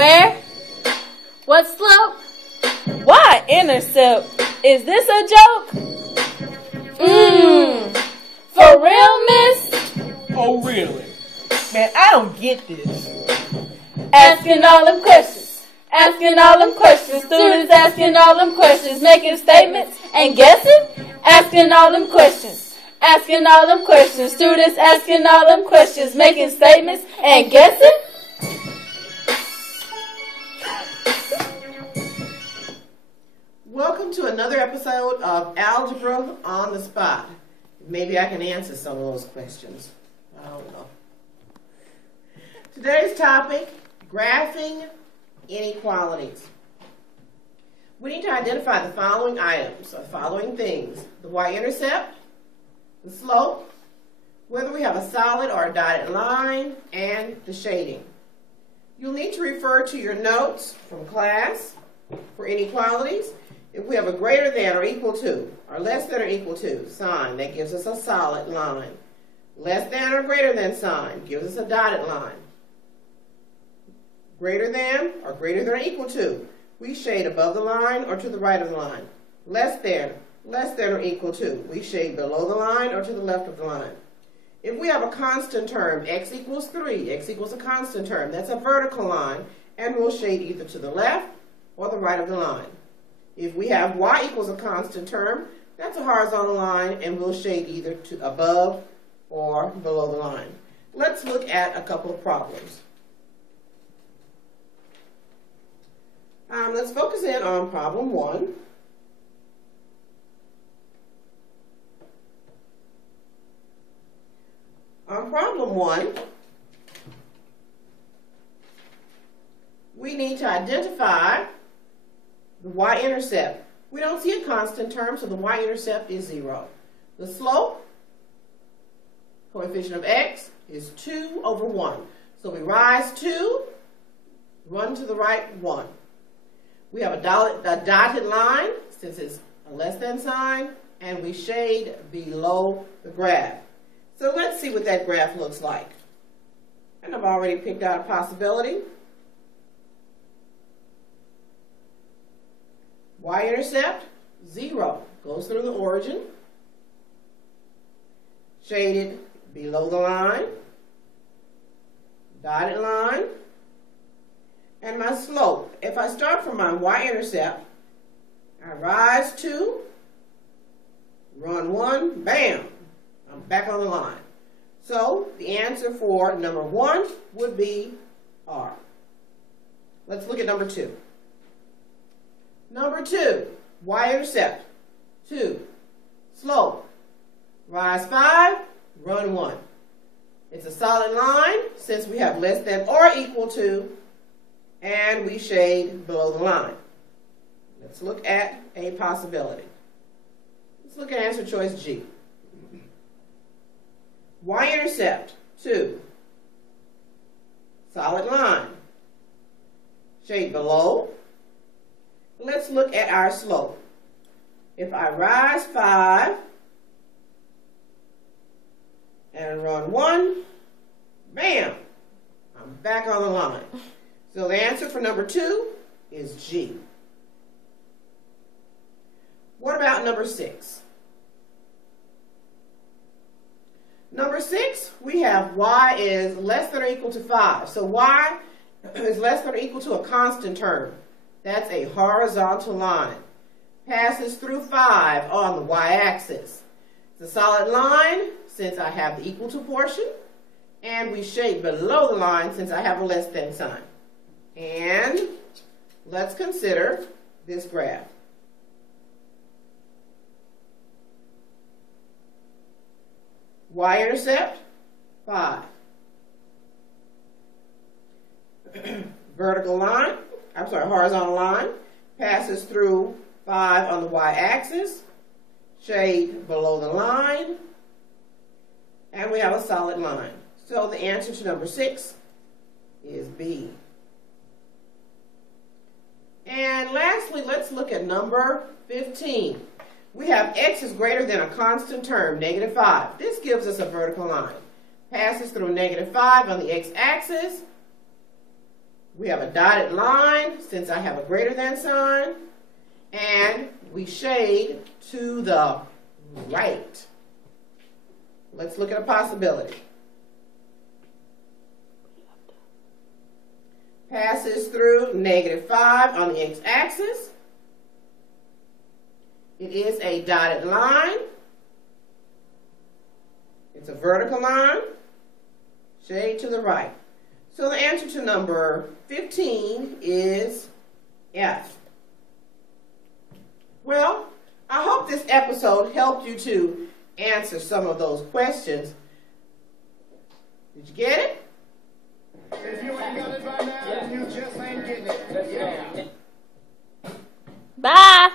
Where? What slope? Y-intercept. Is this a joke? For real, miss? Oh, really? Man, I don't get this. Asking all them questions. Asking all them questions. Students asking all them questions. Making statements and guessing. Asking all them questions. Asking all them questions. Students asking all them questions. Making statements and guessing. Welcome to another episode of Algebra on the Spot. Maybe I can answer some of those questions. I don't know. Today's topic, graphing inequalities. We need to identify the following items, or following things. The y-intercept, the slope, whether we have a solid or a dotted line, and the shading. You'll need to refer to your notes from class for inequalities. If we have a greater than or equal to, or less than or equal to sign, that gives us a solid line. Less than or greater than sign gives us a dotted line. Greater than or equal to, we shade above the line or to the right of the line. Less than or equal to, we shade below the line or to the left of the line. If we have a constant term, x equals 3, x equals a constant term, that's a vertical line, and we'll shade either to the left or the right of the line. If we have y equals a constant term, that's a horizontal line, and we'll shade either to above or below the line. Let's look at a couple of problems. Let's focus in on problem 1. On problem 1, we need to identify the y-intercept. We don't see a constant term, so the y-intercept is 0. The slope, coefficient of x, is 2 over 1. So we rise 2, run to the right 1. We have a dotted line, since it's a less than sign, and we shade below the graph. So let's see what that graph looks like. And I've already picked out a possibility. Y-intercept, 0, goes through the origin, shaded below the line, dotted line, and my slope. If I start from my y-intercept, I rise 2, run 1, bam, I'm back on the line. So the answer for number 1 would be R. Let's look at number 2. Number 2, y-intercept, 2, slope, rise 5, run 1. It's a solid line since we have less than or equal to, and we shade below the line. Let's look at a possibility. Let's look at answer choice G. Y-intercept, 2, solid line, shade below. Let's look at our slope. If I rise 5 and run 1, bam, I'm back on the line. So the answer for number 2 is G. What about number 6? Number 6, we have y is less than or equal to 5. So y is less than or equal to a constant term. That's a horizontal line. Passes through 5 on the y-axis. It's a solid line since I have the equal to portion, and we shade below the line since I have a less than sign. And let's consider this graph. Y-intercept, 5. Horizontal line, passes through 5 on the y-axis, shade below the line, and we have a solid line. So the answer to number 6 is B. And lastly, let's look at number 15. We have x is greater than a constant term, -5. This gives us a vertical line. Passes through -5 on the x-axis, We have a dotted line since I have a greater than sign. And we shade to the right. Let's look at a possibility. Passes through -5 on the x-axis. It is a dotted line. It's a vertical line. Shade to the right. So the answer to number 15 is F. Well, I hope this episode helped you to answer some of those questions. Did you get it? If you ain't got it by now, you just ain't getting it. Bye.